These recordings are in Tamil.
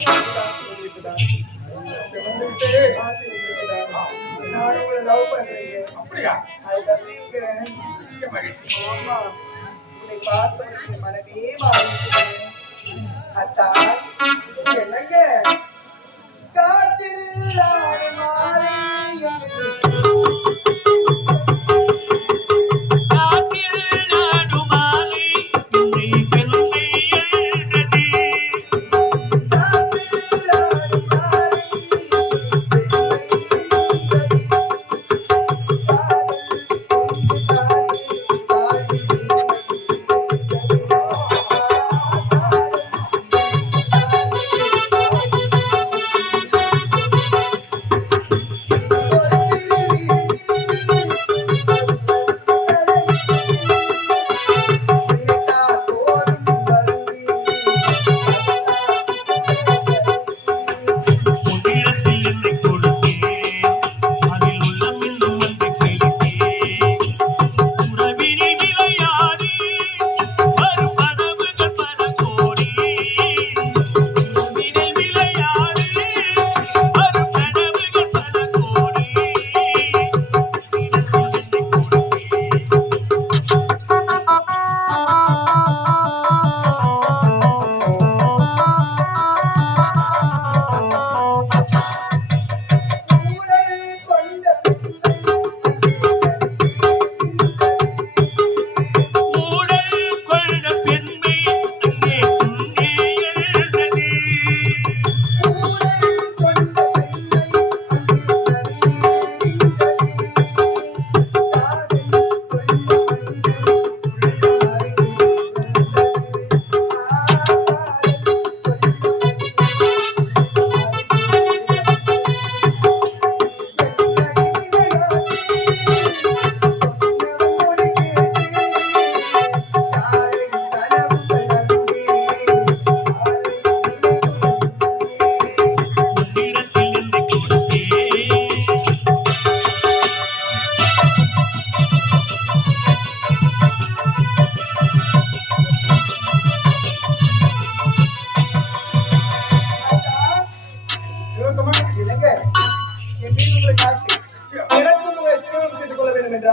நான் உங்களை லவ் பண்றேன். அப்படியா? அது தப்பிக்கிறேன். ஆமா, உன்னை பார்ப்பதற்கு மனதே மாறிவிட்டேன். அத்தா என்னங்க காற்றில் மாறியும்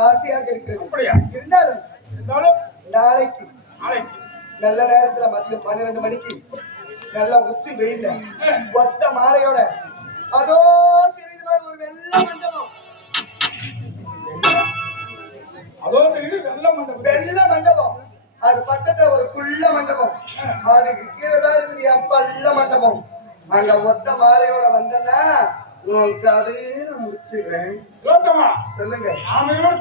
ஆசையாக இருக்கிறது. இருந்தாலும் நாளைக்கு நல்ல நேரத்துல மதியம் 12 மணிக்கு நல்ல உச்சி வெயில்ல ஒத்த மாலையோட அதோ தெரியுது மாதிரி ஒரு வெள்ள மண்டபம், வெள்ள மண்டபம். அது பக்கத்துல ஒரு குள்ள மண்டபம், அதுக்கு கீழேதான் இருக்குது என் பள்ள மண்டபம். அங்க ஒத்த மாலையோட வந்தேன்னா உன் கதையை முடிச்சுக்கிறேன். சொல்லுங்க.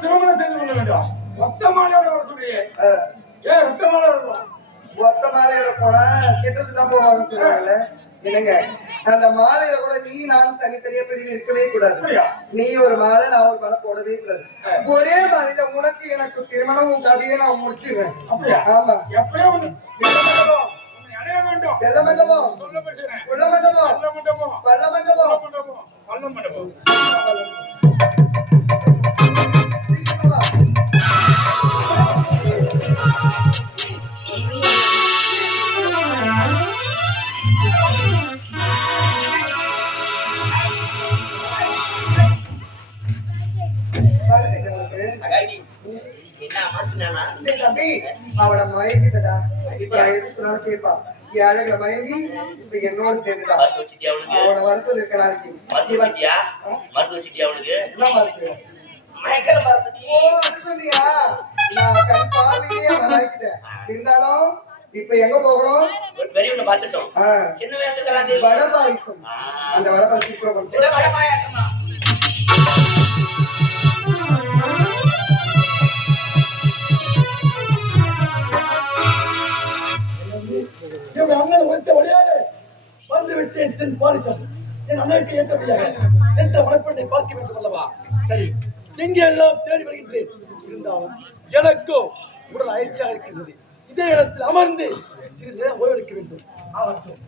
திருமணம் செய்து கொள்ள வேண்டும். ஒத்த மாலையோட வர சொல்றீங்க. ஏன் ஒத்த மாலையோட? ஒத்த மாலையோட போனா கெட்டது தான் போவாங்க சொல்றாங்கல்ல. இல்லைங்க, அந்த மாலையில கூட நீ நான் தனித்தனியா பிரிவு இருக்கவே கூடாது. நீ ஒரு மாலை, நான் ஒரு மாலை போடவே கூடாது. ஒரே மாலையில உனக்கு எனக்கு திருமணம், உன் கதையை நான் முடிச்சுக்கிறேன். ஆமா, எப்படியோ வெள்ள மண்டபம், உள்ள மண்டபம், வல்ல மண்டபம், வல்ல மண்டபம். அவனை மயங்கிட்டா சொன்னாலும் கேட்பான். அழக மயங்கி இப்ப என்னோட சேர்ந்துட்டான். அவனை வருஷம் இருக்க நாளைக்கு சொன்னியா? நான் கண் பார்வையே அவனை மயக்கிட்டேன். இருந்தாலும் இப்ப எங்க போகணும்? வடபாயசம். அந்த வடபாயசம் அண்ணன் உழைத்த வழியாக வந்து விட்டேன். தென் பாரிசம் என் அண்ணனுக்கு ஏற்றபடியாக என்ற மனப்பெண்ணை பார்க்க வேண்டும் அல்லவா? சரி, எங்கே எல்லாம் தேடி வருகின்றேன். இருந்தாலும் எனக்கோ உடல் அயற்சியாக இருக்கின்றது. இதே இடத்தில் அமர்ந்து சிறிது நேரம் ஓய்வெடுக்க வேண்டும். ஆகட்டும்.